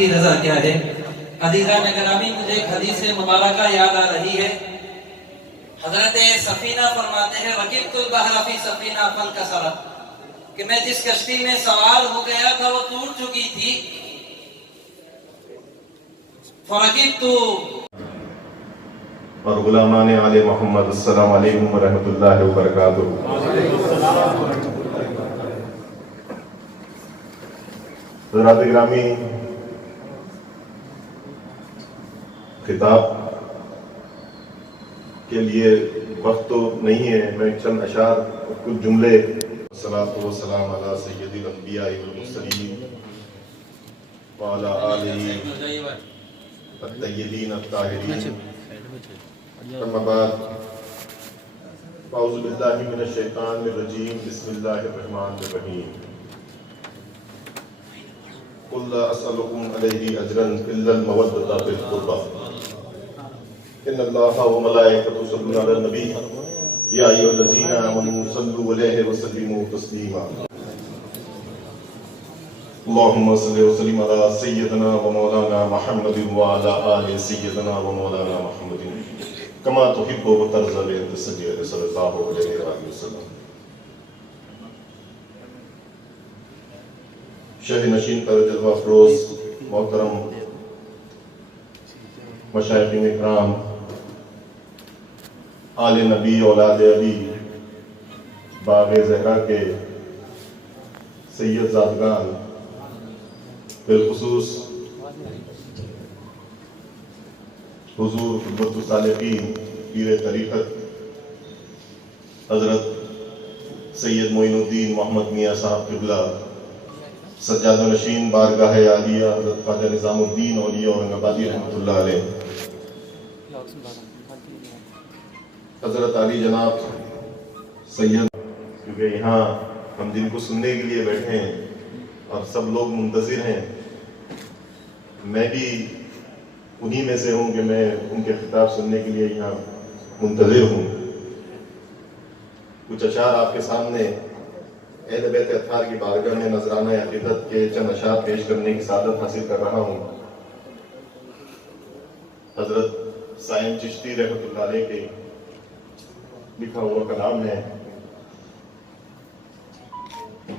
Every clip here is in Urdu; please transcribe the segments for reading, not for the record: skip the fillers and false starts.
کی رضا کیا ہے؟ عزیزان گرامی، مجھے ایک حدیث مبارکہ یاد آ رہی ہے۔ حضرت سفینہ فرماتے ہیں رکبت البحر فی سفینہ فانکسرت، کہ میں جس کشتی میں سوار ہو گیا تھا وہ ٹوٹ چکی تھی۔ فرکبت اور غلامان آل محمد، السلام علیکم ورحمۃ اللہ وبرکاتہ۔ حضرات گرامی، خطاب کے لیے وقت تو نہیں ہے، میں چند اشعار کچھ جملے والصلاۃ والسلام علی سید الانبیاء والمرسلین وعلی آلہ الطیبین الطاہرین، اما بعد، اعوذ باللہ من الشیطان الرجیم، بسم اللہ الرحمن الرحیم۔ قل لا اسألکم علیہ اجرا الا المودۃ فی القربى ان اللہ وملائکتہ یصلون علی النبی یا ایھا الذین آمنوا صلوا علیہ وسلموا تسلیما۔ اللہم صل وسلم علی سیدنا و مولانا محمد وعلی آل سیدنا و مولانا محمد کما تحب و ترضى بأن تصلي صلی اللہ علیہ وآلہ وسلم۔ شہ نشین پر جلوہ افروز محترم مشائخین اکرام، آل نبی، اولاد علی، باغ زہرا کے سید زادگان، بالخصوص حضور قدوۃ الصالحین پیر طریقت حضرت سید معین الدین محمد میاں صاحب قبلہ، سجادہ نشین بارگاہ عالیہ حضرت خواجہ نظام الدین اولیاء اورنگ آبادی رحمۃ اللہ علیہ، حضرت علی جناب سید، کیونکہ یہاں ہم جن کو سننے کے لیے بیٹھے ہیں اور سب لوگ منتظر ہیں، میں بھی انہی میں سے ہوں کہ میں ان کے خطاب سننے کے لیے یہاں منتظر ہوں۔ کچھ اشعار آپ کے سامنے اہل بیت اطہار کی بارگاہ میں نذرانہ عقیدت کے چند اشعار پیش کرنے کی سعادت حاصل کر رہا ہوں۔ حضرت سائن چشتی رحمۃ اللہ علیہ کے لکھا ہوا کلام ہے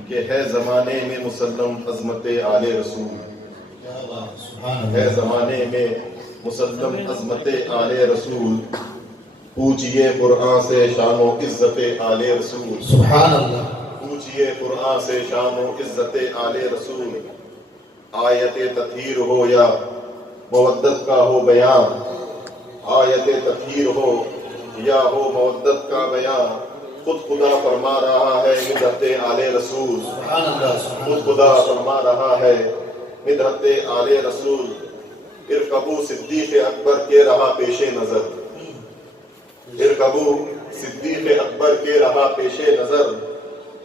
کہ ہے زمانے میں مسلم عظمت آل رسول، ہے زمانے میں مسلم عظمت آل رسول، پوچھئے قرآن سے شان و عزت آل رسول، سبحان اللہ، پوچھئے قرآن سے شان و عزت آل رسول، آیت تطہیر ہو یا مودت کا ہو بیان، آیت تطہیر ہو یا ہو مودت کا بیان، خود خدا فرما رہا ہے مدحت آل رسول، سبحان اللہ، خود خدا فرما رہا ہے مدحت آل رسول۔ ارکبو صدیق اکبر کے رہا پیش نظر، ارکبو صدیق اکبر کے رہا پیش نظر،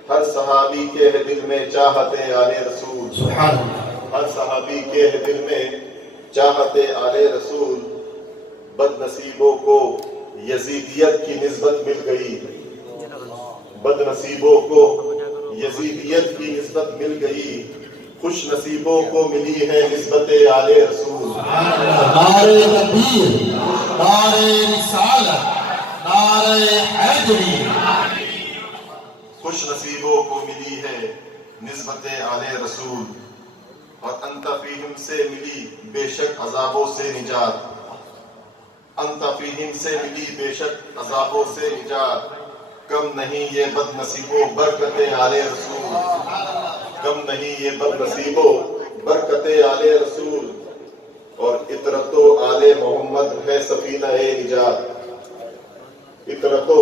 ہر صحابی کے ہے دل میں چاہت آل رسول، سبحان اللہ، ہر صحابی کے ہے دل میں چاہت آل رسول۔ بد نصیبوں کو یزیدیت کی نسبت مل گئی، بد نصیبوں کو یزیدیت کی نسبت مل گئی، خوش نصیبوں کو ملی ہے نسبت آل رسول۔ نعرہ تکبیر، نعرہ رسالت، نعرہ حیدری، خوش نصیبوں کو ملی ہے نسبت آل رسول، اور انت فیہم سے ملی بے شک عذابوں سے نجات، انت فیہم سے ملی بے شک عذابوں سے نجات، کم نہیں یہ بد نصیبوں برکت آل رسول، کم نہیں یہ بد نصیبوں برکت آل رسول، اور اطرت و آل محمد ہے سفینہ نجات، اطرت و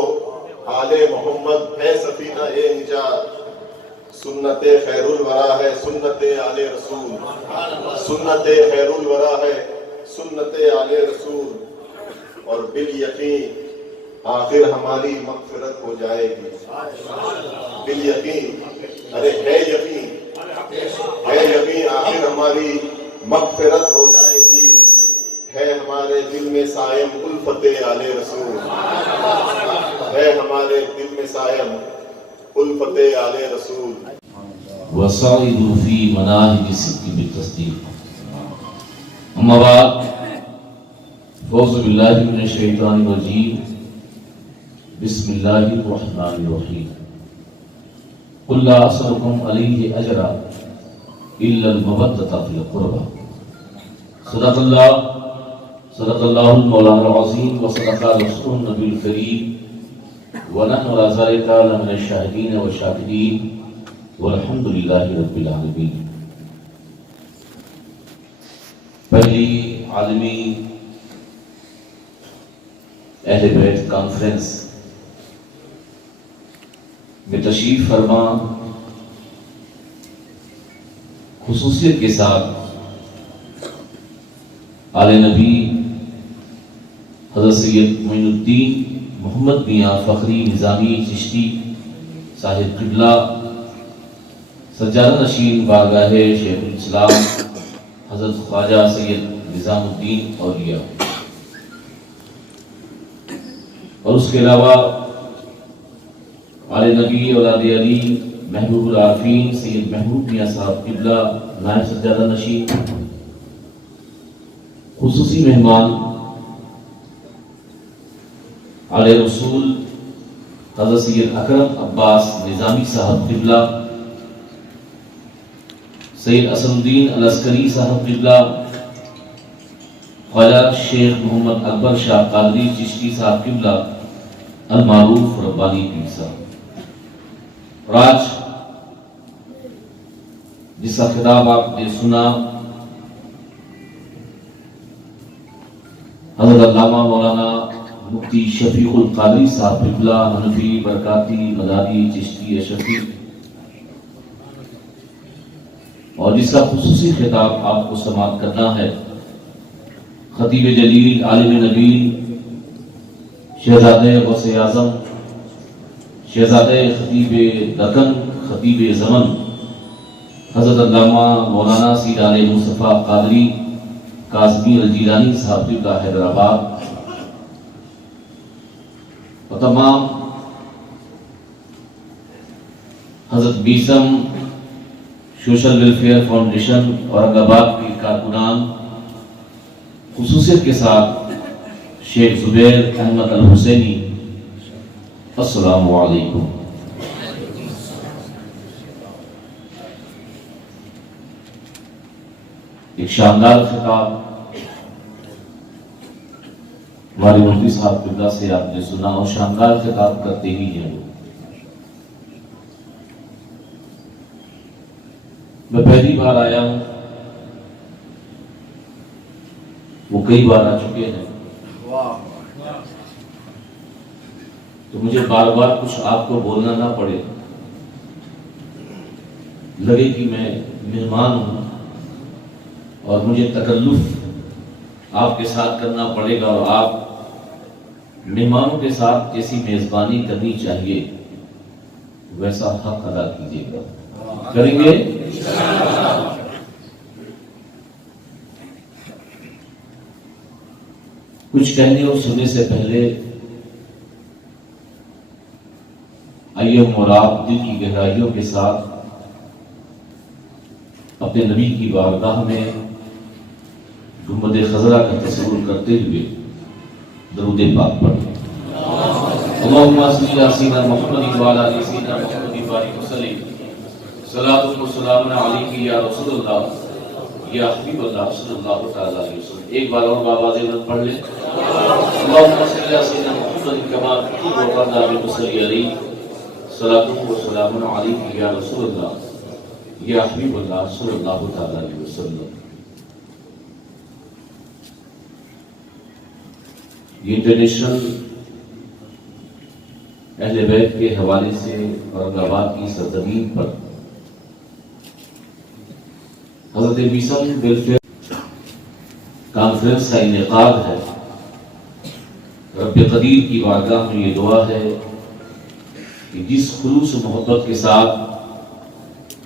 آل محمد ہے سفینہ نجات، سنت خیر الورا ہے سنت آل رسول، سنت خیر الورا ہے سنت آل رسول، اور بالیقین آخر ہماری مغفرت ہو جائے گی، بالیقین، ارے ہے یقین، ہے یقین آخر ہماری مغفرت ہو جائے گی، ہے ہمارے دل میں سائم الفت آل رسول، ہے ہمارے دل میں سائم الفت آل رسول۔ وسائدوا فی مناہج الصدق بالتصدیق، اما بعد فوز باللہ من الشیطان الرجیم بسم اللہ الرحمن الرحیم قل لا اسألکم علیہ اجرا الا المودۃ فی القربى صدق اللہ المولانا العظیم وصدق رسول النبی الکریم ونحن على ذلك لمن الشاہدین والشاکرین والحمد للہ رب العالمین۔ پہلی عالمی اہل بیت کانفرنس میں تشریف فرما خصوصیت کے ساتھ آل نبی حضرت سید معین الدین محمد میاں فخری نظامی چشتی صاحب قبلہ سجادہ نشین بارگاہ شیخ الاسلام حضرت خواجہ سید نظام الدین اولیاء، اور اس کے علاوہ آل نبی اولاد علی محبوب العارفین سید محبوب میاں صاحب قبلہ نائب سجادہ نشین، خصوصی مہمان آل رسول حضرت سید اکرم عباس نظامی صاحب قبلہ، سید اسد الدین العسکری صاحب قبلہ، خواجہ شیخ محمد اکبر شاہ قادری چشتی صاحب قبلہ المعروف ربانی پیر صاحب، اور آج جس کا خطاب آپ نے سنا حضرت علامہ مولانا مفتی شفیق القادری صاحب قبلہ حنفی برکاتی مداری چشتی اشرفی، اور جس کا خصوصی خطاب آپ کو سماعت کرنا ہے خطیب جلیل عالم نبیل شہزادہ غوث اعظم شہزادہ خطیب دکن خطیب زمن حضرت علامہ مولانا سید علیہ مصطفیٰ قادری کاظمی الجیلانی صاحب قبلہ حیدرآباد، اور تمام حضرت بیسم سوشل ویلفیئر فاؤنڈیشن اورنگ آباد کے کارکنان، خصوصیت کے ساتھ شیخ زبیر احمد الحسینی، السلام علیکم۔ ایک شاندار خطاب ہمارے مفتی صاحب قبلہ سے آپ نے سنا، اور شاندار خطاب کرتے ہی ہیں وہ۔ میں پہلی بار آیا ہوں، وہ کئی بار آ چکے ہیں، تو مجھے بار بار کچھ آپ کو بولنا نہ پڑے، لگے کہ میں مہمان ہوں اور مجھے تکلف آپ کے ساتھ کرنا پڑے گا، اور آپ مہمانوں کے ساتھ جیسی میزبانی کرنی چاہیے ویسا حق ادا کیجیے گا، کریں گے؟ کچھ کہنے اور سننے سے پہلے آئیے مراد دل کی گہرائیوں کے ساتھ اپنے نبی کی بارگاہ میں گنبد خضرا کا تصور کرتے ہوئے درود پاک پڑھیں۔ اللہم صلی علی سیدنا محمد وعلی آل سیدنا محمد وبارک وسلم، صلاۃ و سلام علیک یا رسول اللہ یا حبیب اللہ صلی اللہ تعالی علیہ وسلم۔ ایک بار اور باواز بلند پڑھ لیں، اللہم صلی علی سیدنا محمد کما تحب وترضى بصلی علیہ، صلاۃ و سلام علیک یا رسول اللہ یا حبیب اللہ صلی اللہ تعالی علیہ وسلم۔ یہ انٹرنیشنل اہل بیت کے حوالے سے اورنگ آباد کی سرزمین پر حضرت بیسم ویلفیئر کانفرنس کا انعقاد ہے۔ رب قدیر کی بارگاہ میں یہ دعا ہے کہ جس خلوص و محبت کے ساتھ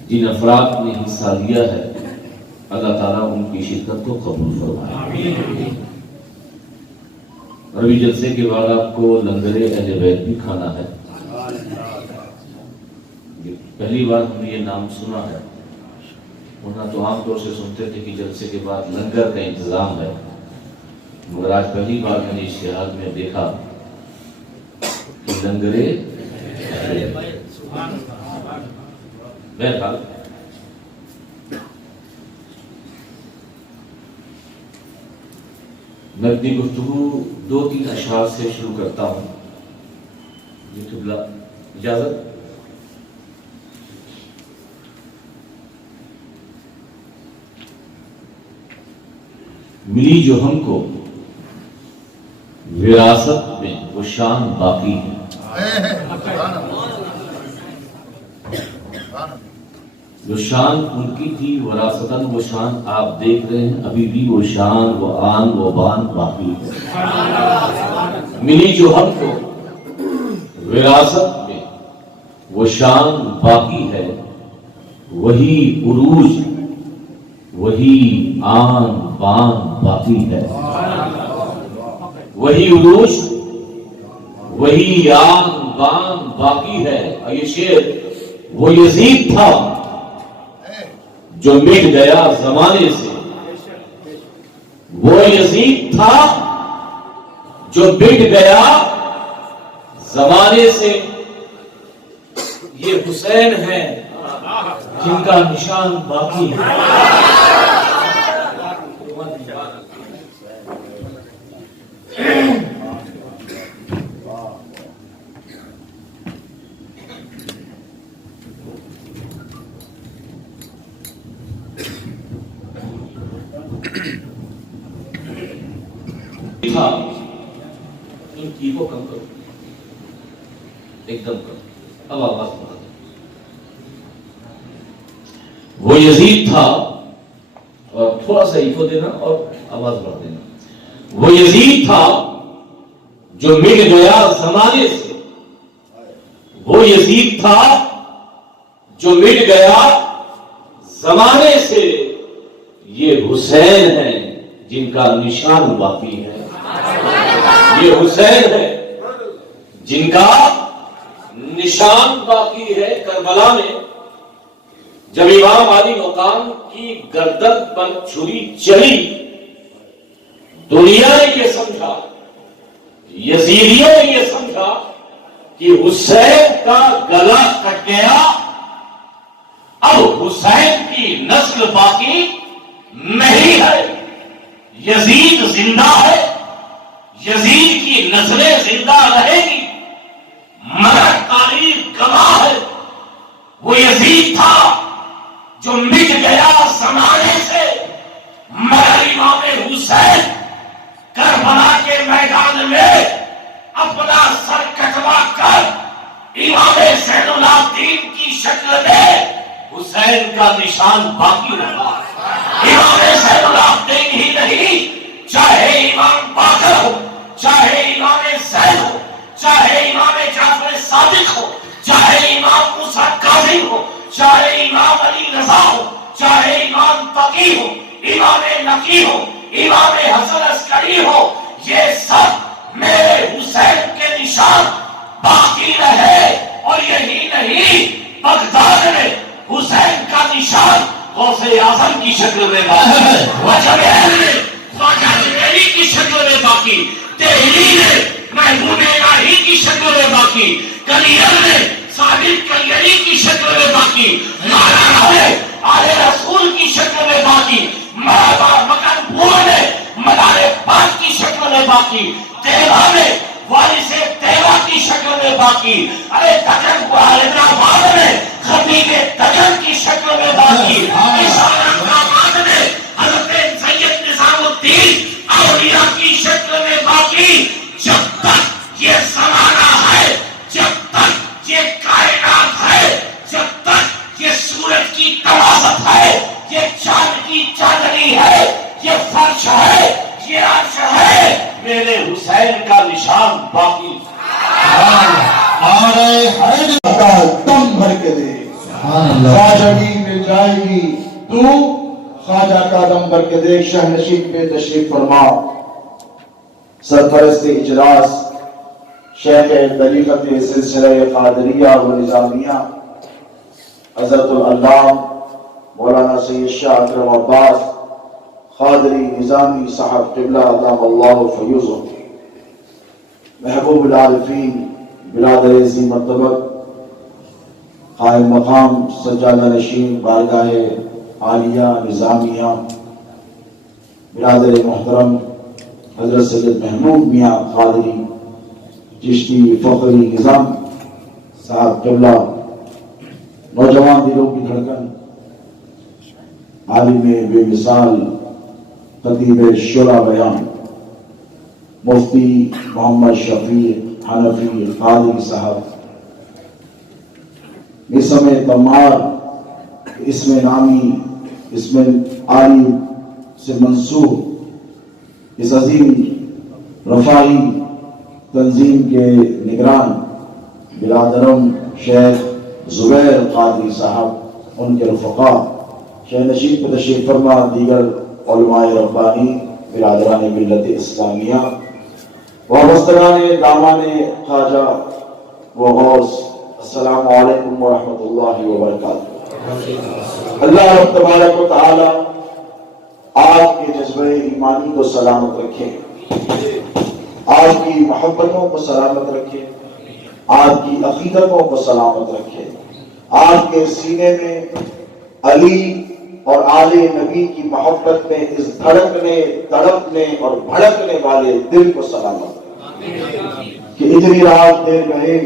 جن افراد نے حصہ لیا ہے اللہ تعالیٰ ان کی شرکت کو قبول فرمائے۔ ربی جلسے کے بعد آپ کو لنگر اہل بیت بھی کھانا ہے، پہلی بار ہم نے یہ نام سنا ہے، ورنہ تو عام طور سے سنتے تھے کہ جلسے کے بعد لنگر کا انتظام ہے، مگر آج پہلی بار میں نے اشتہار میں دیکھا کہ لنگرے بہرحال میں اپنی گفتگو 2-3 اشعار سے شروع کرتا ہوں. جی قبلہ اجازت. ملی جو ہم کو وراثت میں وہ شان باقی ہے. جو شان ان کی تھی وراثتاً وہ شان آپ دیکھ رہے ہیں ابھی بھی وہ شان وہ آن وہ بان باقی ہے. ملی جو ہم کو وراثت میں وہ شان باقی ہے، وہی عروج وہی آن بان باقی ہے. وہی عروج وہی آن بان باقی ہے. اور یہ شعر وہ یزید تھا جو مٹ گیا زمانے سے، وہ یزید تھا جو مٹ گیا زمانے سے. یہ حسین ہے جن کا نشان باقی ہے. ان کی کو کم کرو، ایک دم کرو. اب آواز بڑھا دو. وہ یزید تھا، اور تھوڑا سا ایکو دینا اور آواز بڑھا دینا. وہ یزید تھا جو مٹ گیا زمانے سے، وہ یزید تھا جو مٹ گیا زمانے سے. یہ حسین ہے جن کا نشان باقی ہے. یہ حسین ہے جن کا نشان باقی ہے. کربلا میں جب امام علی مقام کی گردن پر چھری چلی، دنیا نے یہ سمجھا، یزیدیوں نے یہ سمجھا کہ حسین کا گلا کٹ گیا، اب حسین کی نسل باقی نہیں ہے. یزید زندہ ہے، یزید کی نسلیں زندہ رہے گی. مگر تاریخ گواہ ہے وہ یزید تھا جو مٹ گیا زمانے سے، مگر امام حسین کربلا کے میدان میں اپنا سر کٹوا کر امام زین العابدین کی شکل میں حسین کا نشان باقی رہا. امام زین العابدین ہی نہیں، چاہے امام باقر ہو، چاہے امام زین ہو، چاہے امام جعفر صادق ہو، چاہے امام موسیٰ کاظم ہو، چاہے امام علی رضا ہو، چاہے امام تقی ہو، امام نقی ہو، امام حسن عسکری ہو، یہ سب میرے حسین کے نشان باقی رہے. اور یہی نہیں، بغداد میں حسین کا نشان غوث اعظم کی شکل میں باقی، وجبیل میں خواجہ جویری کی شکل میں باقی، دہلی میں محبوب الہی کی شکل میں باقی، کلیئر میں صادق کلیری کی شکل میں باقی، مالانا میں آل رسول کی شکل میں باقی، مکان پور میں مدار پاک کی شکل میں باقی، دیوا میں وارث دیوا کی شکل میں باقی، ارے دکن کو حیدرآباد میں خطیب دکن کی شکل میں باقی، اسلام میں حضرت سید نظام الدین اولیاء کی شکل میں باقی. جب تک یہ زمانہ ہے، جب تک یہ کائنات ہے، جب تک یہ سورج کی توازت ہے، یہ چاند کی چاندنی ہے، یہ فرش ہے، یہ عرش ہے، میرے حسین کا نشان باقی. دم بھر کے دے خواجہ مل جائے گی تو خواجہ کا دم بھر کے دے. شہ نشین پہ تشریف فرما سرپرست اجلاس شیخ طریقت سلسلہ قادریہ و نظامیہ حضرت العلامہ مولانا سید شاہ اکرم عباس قادری نظامی صاحب قبلہ ادام اللہ فیوزہ، محبوب العارفین برادر ذی مرتبت قائم مقام سجادہ نشین بارگاہ عالیہ نظامیہ برادر محترم حضرت سید محمود میاں قادری چشتی فخری نظام صاحب قبلہ، نوجوان دلوں کی دھڑکن، عالم بے مثال، خطیب شورا بیان مفتی محمد شفیق حنفی قادری صاحب، اسم تمار اسم نامی اسم عالی سے منسوب اس عظیم رفاعی تنظیم کے نگران برادرم شیخ زبیر قادری صاحب، ان کے رفقا، شیخ نشین پر تشریف فرما دیگر علماء ربانی برادران ملت اسلامیہ، وابستگان دامان خواجہ و غوث، السلام علیکم ورحمۃ اللہ وبرکاتہ۔ اللہ رب تبارک و تعالی آج کے جذبہ ایمانی کو سلامت رکھے، آج کی محبتوں کو سلامت رکھے، آج کی عقیدتوں کو سلامت رکھے، آج کے سینے میں علی اور آل نبی کی محبت میں اس دھڑکنے تڑپنے اور بھڑکنے والے دل کو سلامت رکھے کہ اتنی رات دیر گئے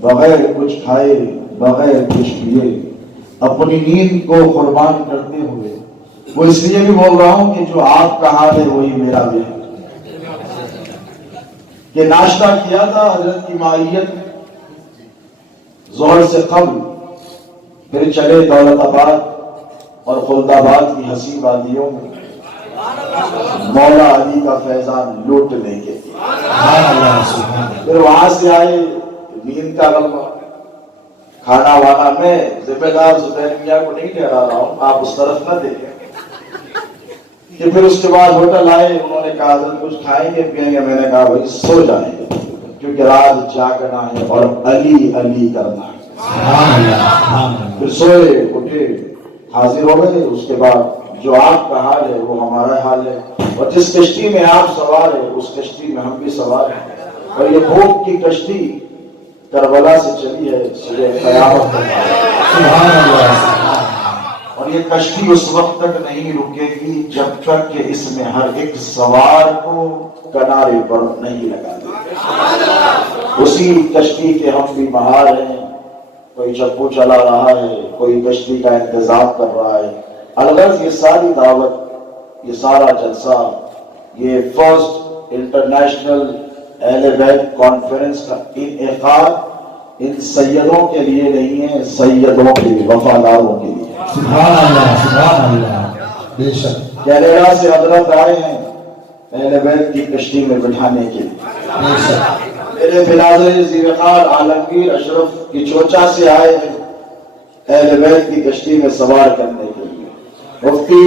بغیر کچھ کھائے بغیر کچھ پیے، اپنی نیند کو قربان کرتے ہوئے۔ وہ اس لیے بھی بول رہا ہوں کہ جو آپ کا حال ہے وہی میرا بھی ہے، کہ ناشتہ کیا تھا حضرت کی معیت ظہر سے قبل، پھر چلے دولت آباد اور خلد آباد کی حسین وادیوں میں مولا علی کا فیضان لوٹنے کے لیے، پھر وہاں سے آئے نیند کا غلبہ، کھانا وانا میں ذمہ دار زبیر میاں کو نہیں ٹھہرا رہا ہوں، آپ اس طرف نہ دیکھیں، کہ پھر اس کے بعد ہوٹل آئے، انہوں نے کہا حضرت کچھ کھائیں گے پیئیں گے، میں نے کہا بھائی سو جائیں گے کیونکہ رات جاگنا ہے اور علی علی کرنا ہے۔ پھر سوئے اٹھے حاضر ہو گئے، اس کے بعد جو آپ کا حال ہے وہ ہمارا حال ہے، اور جس کشتی میں آپ سوار ہیں اس کشتی میں ہم بھی سوار ہیں، اور یہ بھوک کی کشتی کربلا سے چلی ہے صبح قیامت تک، اور یہ کشتی اس وقت تک نہیں رکے گی جب تک کہ اس میں ہر ایک سوار کو کنارے پر نہیں لگا دے۔ اسی کشتی کے ہم بھی بہار ہیں، کوئی چپو چلا رہا ہے، کوئی کشتی کا انتظام کر رہا ہے۔ الغرض یہ ساری دعوت، یہ سارا جلسہ، یہ فرسٹ انٹرنیشنل اہل بیت کانفرنس کا انعقاد ان سیدوں کے لیے نہیں ہے، سیدوں کے لیے، وفاداروں کے لیے۔ سبحان اللہ، سبحان اللہ، بے شک کینیڈا سے حضرت آئے ہیں اہل بیت کی کشتی میں بٹھانے کے لیے، بے شک میرے بلازر ذیوقار عالمگیر اشرف کی چوچا سے آئے ہیں اہل بیت کی کشتی میں سوار کرنے کے لیے۔ مفتی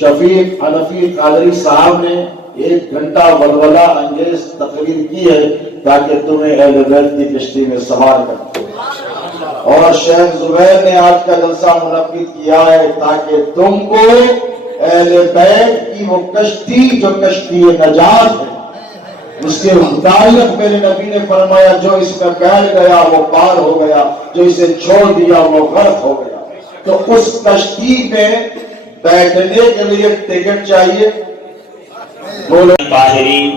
شفیق حنفی قادری صاحب نے 1 گھنٹہ ولولہ انگیز تقریر کی ہے تاکہ تمہیں اہل بیت کی کشتی میں سوار کرتے، اور شیخ زبیر نے آج کا جلسہ منعقد کیا ہے تاکہ تم کو اہل بیت کی وہ کشتی جو کشتی نجات ہے، اس کے متعلق میرے نبی نے فرمایا جو اس میں بیٹھ گیا وہ پار ہو گیا، جو اسے چھوڑ دیا وہ غرق ہو گیا۔ تو اس کشتی میں بیٹھنے کے لیے ٹکٹ چاہیے، بولو طاہرین،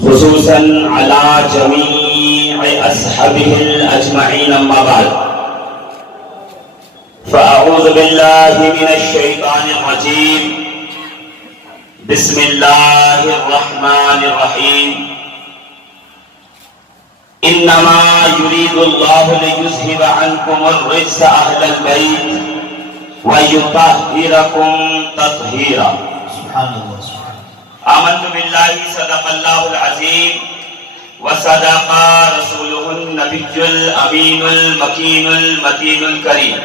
خصوصاً علی جمیع اصحابہ الاجمعین، اما بعد، فاعوذ باللہ من الشیطان الرجیم، بسم اللہ الرحمن الرحیم، انما یرید اللہ لیذہب عنکم الرجس اہل البیت ویطہرکم تطہیرا۔ سبحان اللہ، سبحان آمنت باللہ صدق اللہ العظیم وصدق رسولہ النبی الامین المکین المتین الکریم،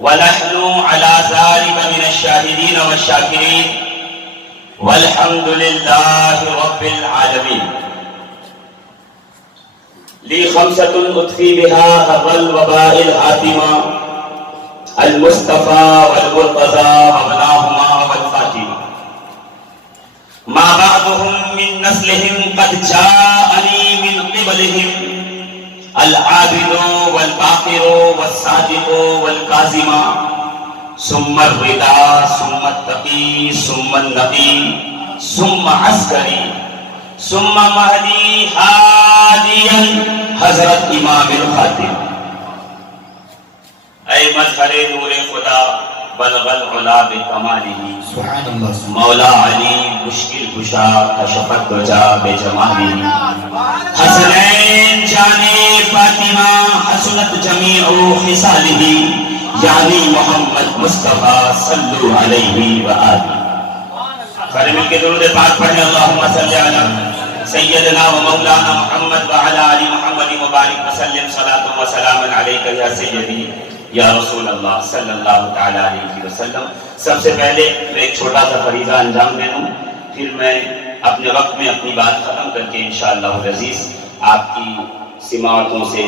ونحن على ذلك من الشاهدين والشاكرين والحمد لله رب العالمين۔ لي 5 أطفي بها هر الوباء الهاتمة المصطفى والمرتضى وابناهما والفاطمة ما بعضهم من نسلهم قد جاءني من قبلهم العابد والباقر والصادق والكاظم ثم الرضا ثم التقي ثم النقي ثم عسكري ثم مهدي ہادیا حضرت امام الخاتم. اے مظہر نور خدا بلغ العلا بکمالہ مولا علی مشکل کشا کشفت دجا بجمالہ حسنین جان فاطمہ حسنت جمیع خصالہ یعنی محمد مصطفیٰ صلو علیہ وآلہ. سارے مل کے درود پاک پڑھیں. اللہم صلی علی سیدنا و مولانا محمد وعلی آل محمد مبارک وسلم صلاۃ و سلام علیک یا سیدی یا رسول اللہ صلی اللہ تعالی علیہ وسلم. سب سے پہلے میں ایک چھوٹا سا فریضہ انجام دے دوں، پھر میں اپنے وقت میں اپنی بات ختم کر کے انشاءاللہ العزیز آپ کی سماعتوں سے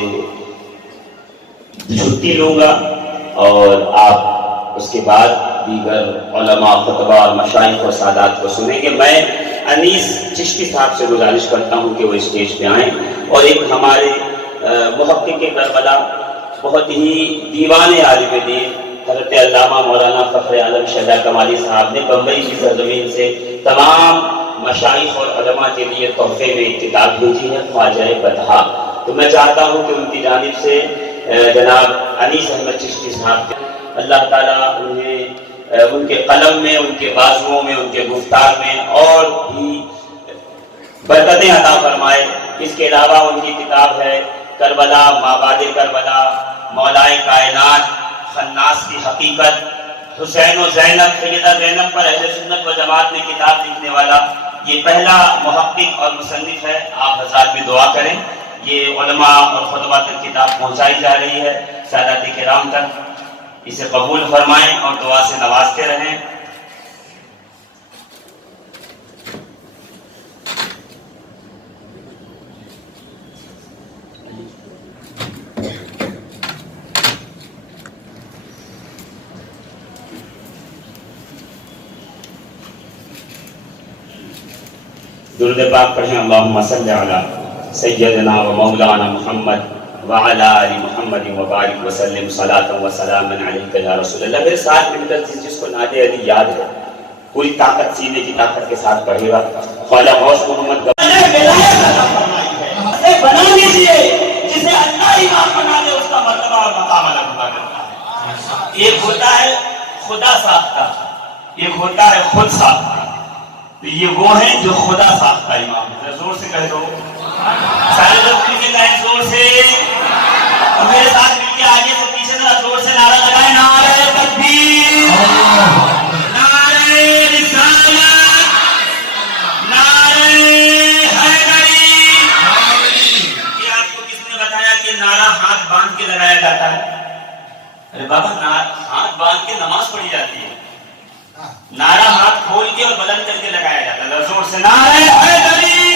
چھٹی لوں گا، اور آپ اس کے بعد دیگر علماء خطبہ اور مشائخ اور سادات کو سنیں گے. میں انیس چشتی صاحب سے گزارش کرتا ہوں کہ وہ اسٹیج پہ آئیں، اور ایک ہمارے محقق کربلا بہت ہی دیوان عالم دین حضرت علامہ مولانا فخر عالم شہداء کمالی صاحب نے بمبئی کی سرزمین سے تمام مشائخ اور علماء کے لیے تحفے میں ایک کتاب بھیجی ہے، خواجہ بطحا. تو میں چاہتا ہوں کہ ان کی جانب سے جناب انیس احمد چشتی صاحب اللہ تعالیٰ انہیں ان کے قلم میں، ان کے بازوؤں میں، ان کے گفتار میں اور بھی برکتیں عطا فرمائے. اس کے علاوہ ان کی کتاب ہے کربلا مابعد کربلا، مولائے کائنات، خناس کی حقیقت، حسین و زینب، سیدہ زینب پر اہل سنت و جماعت میں کتاب لکھنے والا یہ پہلا محقق اور مصنف ہے. آپ حضرات بھی دعا کریں. یہ علماء اور خطبہ تک کتاب پہنچائی جا رہی ہے، سادات کرام تک. اسے قبول فرمائیں اور دعا سے نوازتے رہیں. درود پاک پڑھیں. اللہم صلی علی سیدنا و مولانا محمد وعلی آل محمد وبارک وسلم صلاۃ و سلام علیک یا رسول اللہ. میرے ساتھ مل کر جس کو نادے علی یاد ہے پوری طاقت، سینے کی طاقت کے ساتھ پڑھے گا. خواجہ غوث محمد بنا دیجیے جسے اللہ امام بنا دے، اس کا مرتبہ اور مقام الگ ہوا کرتا ہے. ایک ہوتا ہے خدا ساختہ، ایک ہوتا ہے خود ساختہ. تو یہ وہ ہیں جو خدا ساختہ امام ہے. زور سے کہہ دو، سارے لوگ مل کے کہیں زور سے، اور میرے ساتھ مل کے آگے سے پیچھے ذرا زور سے نعرہ لگائیں. نعرہ تکبیر، نعرہ رسالت، نعرہ حیدری. یہ آپ کو کس نے بتایا کہ نعرہ ہاتھ باندھ کے لگایا جاتا ہے؟ ارے بابا، ہاتھ باندھ کے نماز پڑھی جاتی ہے. نعرہ ہاتھ کھول کے اور بلند کر کے لگایا جاتا ہے. زور سے نعرہ حیدری،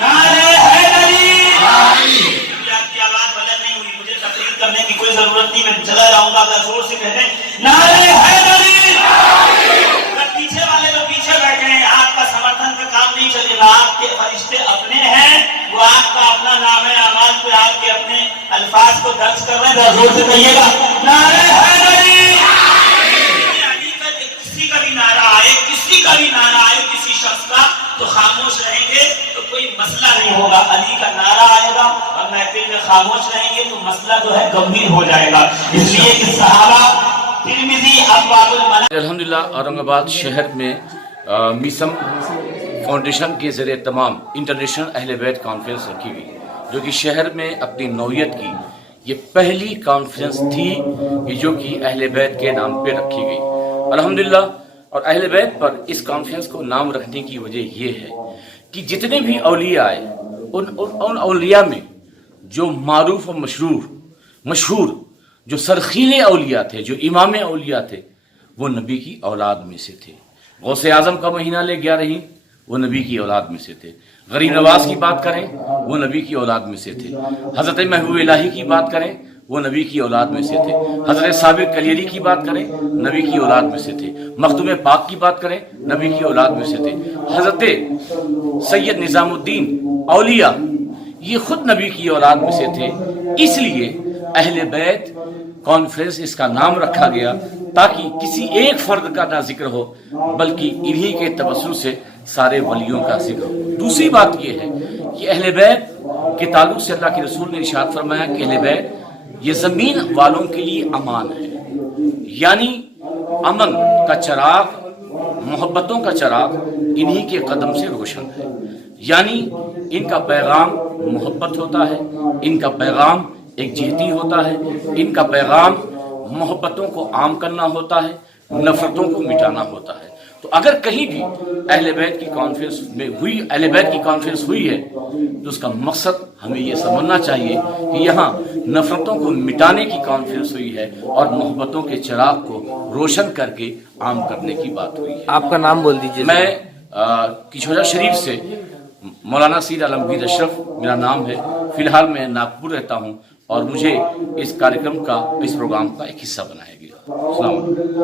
نعرہ حیدری. آپ کی آواز بلند نہیں ہوئی، مجھے تقریر کرنے کی کوئی ضرورت نہیں، میں چلا رہوں گا. زور سے کہتے ہیں نعرہ حیدری. پیچھے والے جو پیچھے بیٹھے ہیں، آپ کا سمرتھن کا کام نہیں چلے گا. آپ کے فرشتے اپنے ہیں، وہ آپ کا اپنا نام ہے، آواز پہ آپ کے اپنے الفاظ کو درج کر رہے ہیں. زور سے کہیے گا نعرہ حیدری. کسی کا بھی نعرہ آئے، کسی کا بھی نعرہ آئے کسی شخص کا، تو خاموش رہیں گے تو کوئی مسئلہ نہیں ہوگا. علی کا نعرہ آئے گا اور محفل میں خاموش رہیں گے تو مسئلہ جو ہے گمبھیر ہو جائے گا. اس لیے کہ صحابہ ترمذی ابواب المناقب. الحمدللہ اورنگ آباد شہر میں میسم فاؤنڈیشن کے ذریعے تمام انٹرنیشنل اہل بیت کانفرنس رکھی ہوئی، جو کہ شہر میں اپنی نوعیت کی یہ پہلی کانفرنس تھی جو کہ اہل بیت کے نام پہ رکھی گئی. الحمدللہ. اور اہل بیت پر اس کانفرنس کو نام رکھنے کی وجہ یہ ہے کہ جتنے بھی اولیاء آئے ان اولیاء میں جو معروف و مشہور جو سرخیلے اولیاء تھے، جو امام اولیاء تھے، وہ نبی کی اولاد میں سے تھے. غوث اعظم کا مہینہ لے 11 وہ نبی کی اولاد میں سے تھے. غریب نواز کی بات کریں وہ نبی کی اولاد میں سے تھے. حضرت محبوب الہی کی بات کریں وہ نبی کی اولاد میں سے تھے. حضرت صابر کلیری کی بات کریں نبی کی اولاد میں سے تھے. مخدوم پاک کی بات کریں نبی کی اولاد میں سے تھے. حضرت سید نظام الدین اولیاء یہ خود نبی کی اولاد میں سے تھے. اس لیے اہل بیت کانفرنس اس کا نام رکھا گیا تاکہ کسی ایک فرد کا نہ ذکر ہو بلکہ انہی کے تبسم سے سارے ولیوں کا ذکر ہو. دوسری بات یہ ہے کہ اہل بیت کے تعلق سے اللہ کے رسول نے ارشاد فرمایا کہ اہل بیت یہ زمین والوں کے لیے امان ہے. یعنی امن کا چراغ محبتوں کا چراغ انہی کے قدم سے روشن ہے. یعنی ان کا پیغام محبت ہوتا ہے, ان کا پیغام ایک جہتی ہوتا ہے, ان کا پیغام محبتوں کو عام کرنا ہوتا ہے, نفرتوں کو مٹانا ہوتا ہے. تو اگر کہیں بھی اہل بیت کی کانفرنس میں ہوئی اہل بیت کی کانفرنس ہوئی ہے تو اس کا مقصد ہمیں یہ سمجھنا چاہیے کہ یہاں نفرتوں کو مٹانے کی کانفرنس ہوئی ہے اور محبتوں کے چراغ کو روشن کر کے عام کرنے کی بات ہوئی ہے. آپ کا نام بول دیجیے. میں کشورہ شریف سے مولانا سید عالمگیر اشرف میرا نام ہے. فی الحال میں ناگپور رہتا ہوں اور مجھے اس کارکرم کا اس پروگرام کا ایک حصہ بنایا گیا. السلام علیکم.